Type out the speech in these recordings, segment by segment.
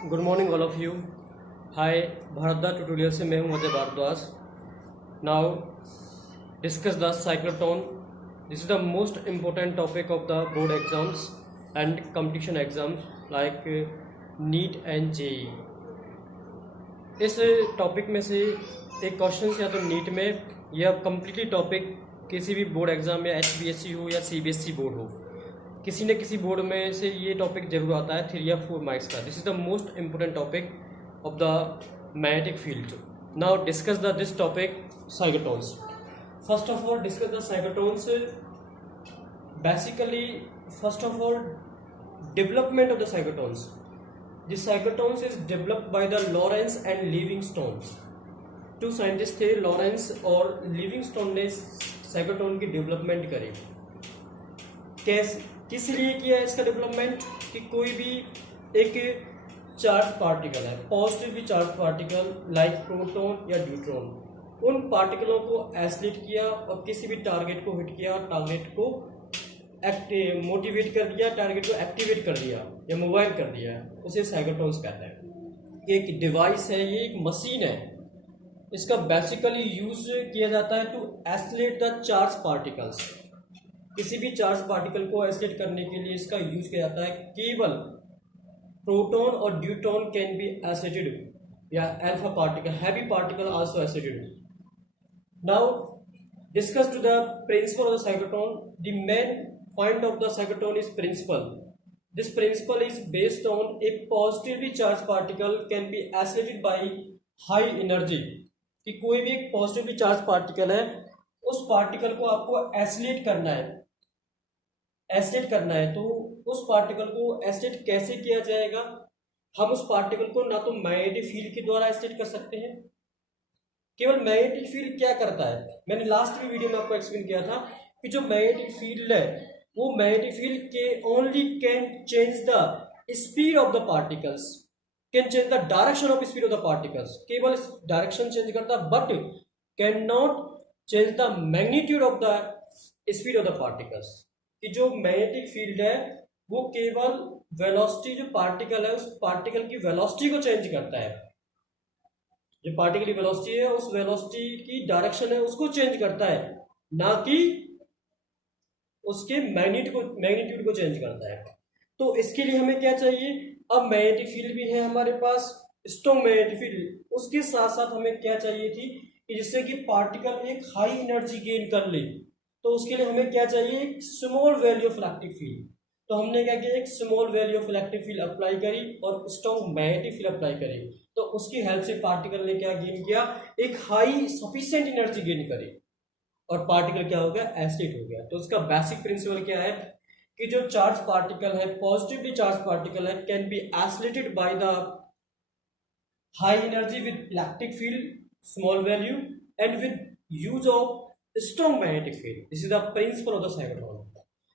Good morning all of you. Hi, भारतदा tutorial से मैं हूं Ajay Bhardwaj. Now discuss the cyclotron. This is the most important topic of the board exams and competition exams like NEET and JEE. इस topic में से एक question या तो नीट में या कम्प्लीटली टॉपिक किसी भी बोर्ड एग्जाम या HBSC हो या CBSE बोर्ड हो, किसी न किसी बोर्ड में से ये टॉपिक जरूर आता है 3 या 4 मार्क्स का। This is the most important topic of the magnetic field. Now discuss the this topic cyclotrons. First of all discuss the cyclotrons. Basically first of all development of the cyclotrons. This cyclotrons is developed by the Lawrence and Livingstones. 2 scientist थे, Lawrence और Livingstone ने cyclotron की development करी। किस लिए किया है इसका डेवलपमेंट? कि कोई भी एक चार्ज पार्टिकल है, positively charge particle like proton या न्यूट्रॉन, उन पार्टिकलों को आइसोलेट किया और किसी भी टारगेट को हिट किया, टारगेट को मोटिवेट कर दिया, टारगेट को एक्टिवेट कर दिया या मोबाइल कर दिया, उसे साइक्लोट्रॉन्स कहते हैं। एक डिवाइस है, ये एक मशीन है। इसका बेसिकली यूज किया जाता है to isolate the charge particles. किसी भी चार्ज पार्टिकल को आइसोलेट करने के लिए इसका यूज किया जाता है। केवल प्रोटॉन और न्यूट्रॉन कैन बी आइसोलेटेड या alpha particle, heavy particle also isolated. Now discuss to the principle of the cyclotron. The main point of the cyclotron is principle. This principle is based on a positively charge particle can be isolated by high energy. कि कोई भी एक positively charge particle है, उस particle को आपको isolate करना है। तो उस पार्टिकल को आइसोलेट कैसे किया जाएगा? हम उस पार्टिकल को ना तो मैग्नेटिक फील्ड के द्वारा आइसोलेट कर सकते हैं। केवल मैग्नेटिक फील्ड क्या करता है, मैंने लास्ट में वीडियो में आपको एक्सप्लेन किया था कि जो मैग्नेटिक फील्ड है, वो मैग्नेटिक फील्ड के only can change the speed of the particles, can change the direction of speed of the particles. केवल डायरेक्शन चेंज करता, but can not change the magnitude of the speed of the particles. कि जो magnetic field है वो केवल velocity, जो particle है उस पार्टिकल की वेलोसिटी को चेंज करता है। जो पार्टिकल की वेलोसिटी है, उस वेलोसिटी की डायरेक्शन है उसको चेंज करता है, ना कि उसके मैग्नीट्यूड को चेंज करता है। तो इसके लिए हमें क्या चाहिए? अब मैग्नेटिक फील्ड भी है हमारे पास, स्ट्रॉन्ग मैग्नेटिक फील्ड। उसके साथ साथ हमें क्या चाहिए थी कि जिससे कि पार्टिकल एक हाई एनर्जी गेन कर ले। तो उसके लिए हमें क्या चाहिए? एक small value of electric field. तो हमने क्या किया? एक small value of electric field apply करी और स्ट्रॉन्ग मैग्नेटिक फील्ड अप्लाई करी। तो उसकी हेल्प से पार्टिकल ने क्या गेन किया? एक हाई सफिशिएंट एनर्जी गेन करी और पार्टिकल क्या हो गया? आइसोलेट हो गया। तो उसका बेसिक प्रिंसिपल क्या है कि जो चार्ज पार्टिकल है, पॉजिटिवली चार्ज पार्टिकल है, can be isolated by the high energy with electric field small value and with use of strong magnetic field. This is the principle of the cyclotron.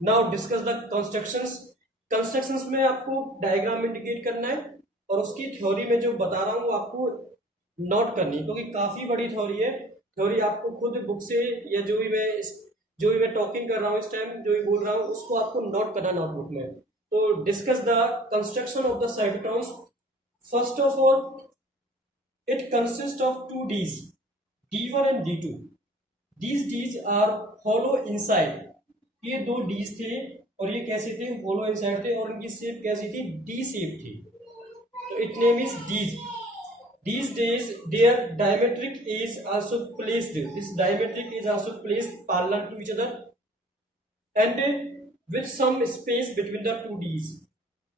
Now discuss the constructions. Constructions में आपको diagram indicate करना है और उसकी theory में जो बता रहा हूँ वो आपको नोट करनी है, क्योंकि काफी बड़ी थ्योरी है। थ्योरी आपको खुद बुक से या जो भी मैं टॉकिंग कर रहा हूँ इस टाइम, जो भी बोल रहा हूँ उसको आपको नोट करना नोटबुक में। तो discuss the construction of the cyclotrons. First of all it consist of 2 Ds, D1 and D2। These D's are hollow inside। ये 2 D's थे और ये कैसे थे? hollow inside थे और इनकी शेप कैसी थी? D शेप थी। तो it name is D's। These days their diametric is also placed। This diametric is also placed parallel to each other and with some space between the 2 D's।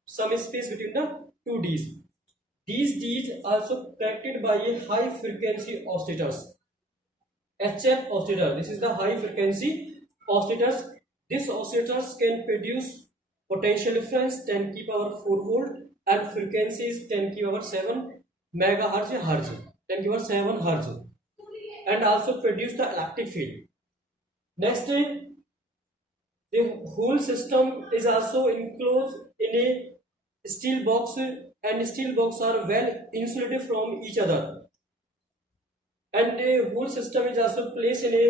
Some space between the 2 D's। These D's also connected by a high frequency oscillators। HF oscillator, this is the high frequency oscillators। These oscillators can produce potential difference 10 की power 4 volt and frequency is 10 की power 7 megahertz या hertz, 10 की power 7 hertz, and also produce the electric field। Next, the whole system is also enclosed in a steel box and steel box are well insulated from each other and the whole system is also placed in a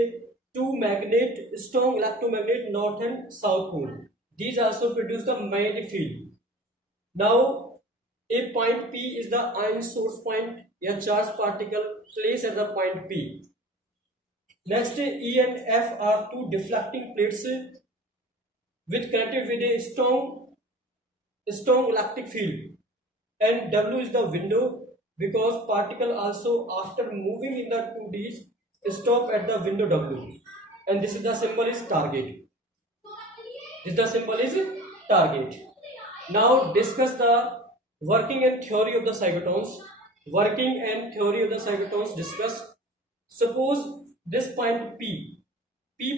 2 magnet, strong electromagnet, north and south pole। These also produce the magnetic field। Now A point P is the ion source point, a charged particle placed at the point P. Next, E and F are two deflecting plates with connected with a strong electric field, and W is the window because particle also after moving in the 2Ds stop at the window W, and this is the symbol is target. This the symbol is target. Now discuss the working and theory of the cyclotrons. Working and theory of the cyclotrons discuss. Suppose this point P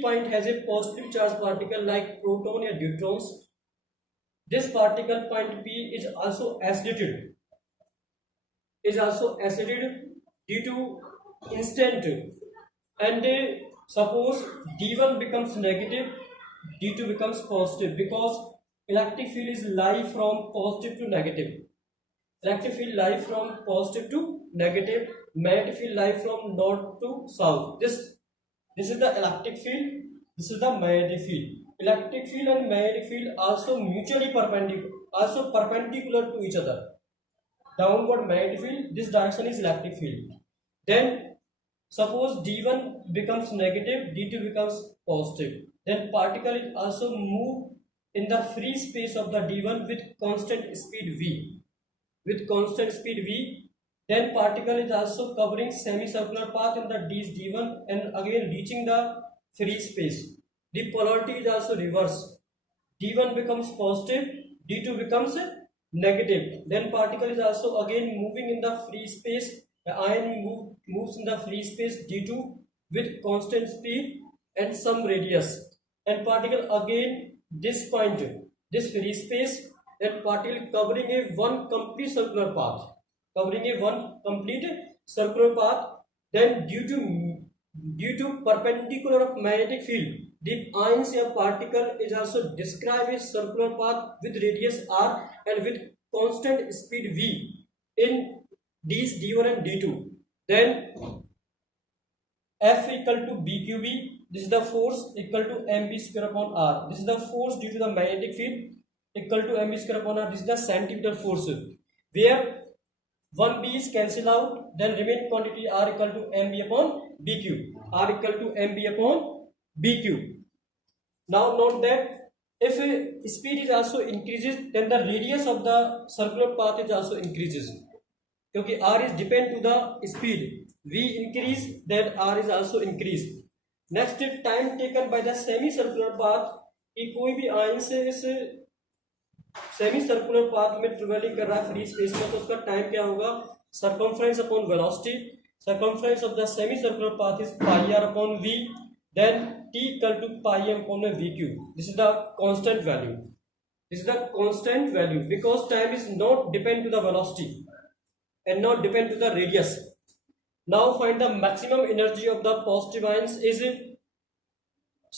point has a positive charge particle like proton or neutrons. This particle point P is also accelerated. Due to instant, and suppose D1 becomes negative, D2 becomes positive because electric field is lie from positive to negative. Electric field lie from positive to negative. Magnetic field lie from north to south. This is the electric field. This is the magnetic field. Electric field and magnetic field also mutually perpendicular to each other. Downward magnetic field. This direction is electric field. Then suppose D1 becomes negative, D2 becomes positive. Then particle is also move in the free space of the D1 with constant speed v. Then particle is also covering semicircular path in the D1 and again reaching the free space. The polarity is also reverse. D1 becomes positive, D2 becomes negative. Then particle is also again moving in the free space. The ion moves in the free space D2 with constant speed and some radius. And particle again this point, this free space, then particle covering a one complete circular path. Then due to perpendicular of magnetic field, the ions or particle is also described as circular path with radius r and with constant speed v in these D1 and D2. Then F equal to BQB. This is the force equal to mv square upon r. This is the force due to the magnetic field equal to mv square upon r. This is the centimeter force, where 1b is cancelled out. Then remaining quantity r equal to mv upon bq. R equal to mv upon bq. Now note that if speed is also increases, then the radius of the circular path is also increases. Because r is depend to the speed. V increase, then r is also increase. Next time taken by the semi circular path कि कोई भी ion से इस semi circular path में travelling कर रहा है free space में, तो उसका टाइम क्या होगा, circumference upon velocity. Circumference of the semi circular path is pi R upon V, then T equal to pi M upon V Q. This is the constant value. This is the constant value because time is not depend to the velocity and not depend to the radius. Now find the maximum energy of the positive ions is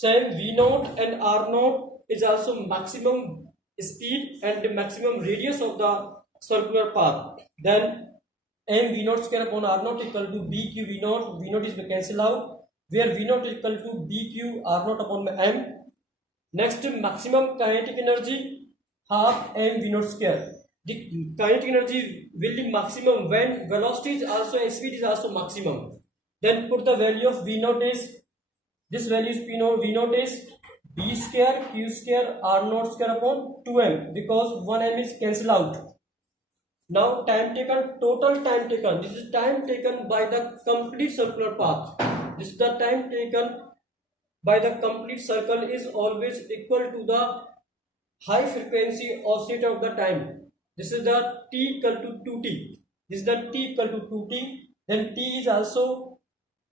same V naught and R naught is also maximum speed and the maximum radius of the circular path. Then m V naught square upon R naught equal to B Q V naught. V naught is cancel out, where V naught equal to B Q R naught upon m. Next maximum kinetic energy half m V naught square. The kinetic energy will be maximum when velocity is also speed is also maximum. Then put the value of V naught is, this value is P naught, V naught is B square Q square R naught square upon 2m because 1m is cancelled out. Now time taken, total time taken. This is time taken by the complete circular path. This is the time taken by the complete circle is always equal to the high frequency oscillator of the time. This is the t equal to 2t. This is the t equal to 2t. Then t is also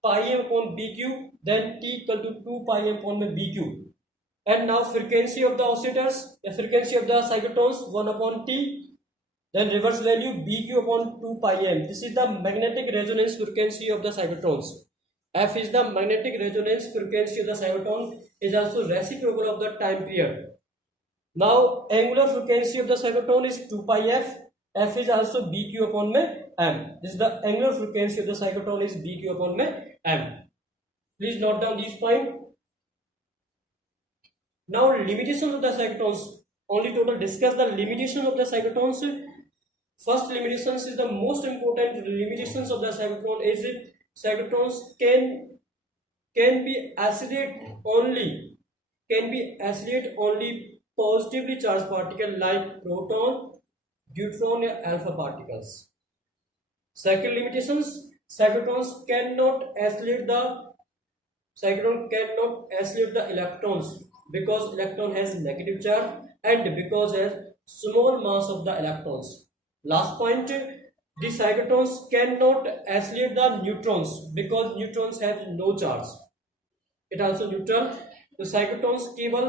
pi m upon bq. Then t equal to 2 pi m upon bq. And now frequency of the oscillators, the frequency of the cyclotrons 1 upon t. Then reverse value bq upon 2 pi m. This is the magnetic resonance frequency of the cyclotrons. F is the magnetic resonance frequency of the cyclotron, is also reciprocal of the time period. Now angular frequency of the cyclotron is 2 pi f. F is also bq upon m. This is the angular frequency of the cyclotron is bq upon m. Please note down these points. Now limitation of the cyclotrons. Only total discuss the limitation of the cyclotrons. First limitations is the most important limitations of the cyclotron is cyclotrons can be accelerate only positively charged particle like proton, deuteron या alpha particles. Second limitations, cyclotrons cannot accelerate the electrons because electron has negative charge and because has small mass of the electrons. Last point, the cyclotrons cannot accelerate the neutrons because neutrons have no charge. It also neutral. तो साइक्लोट्रॉन्स केवल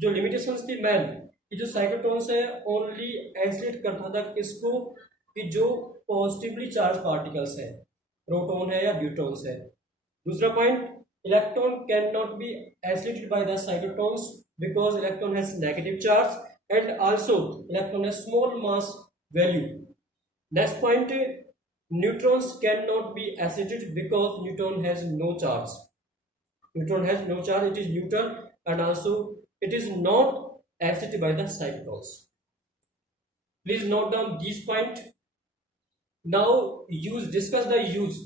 जो limitations थी man कि जो साइक्लोट्रॉन्स है only एक्सलेट करता था किसको कि जो पॉजिटिवली चार्ज पार्टिकल्स है प्रोटॉन है या न्यूट्रॉन्स है. दूसरा point, electron can not be accelerated by the cyclotrons because electron has negative charge and also electron has small mass value. Next point, neutrons can not be accelerated because neutron has no charge. Neutron has no charge, it is neutral and also it is not accelerated by the cyclotrons. Please note down these points. Now discuss the use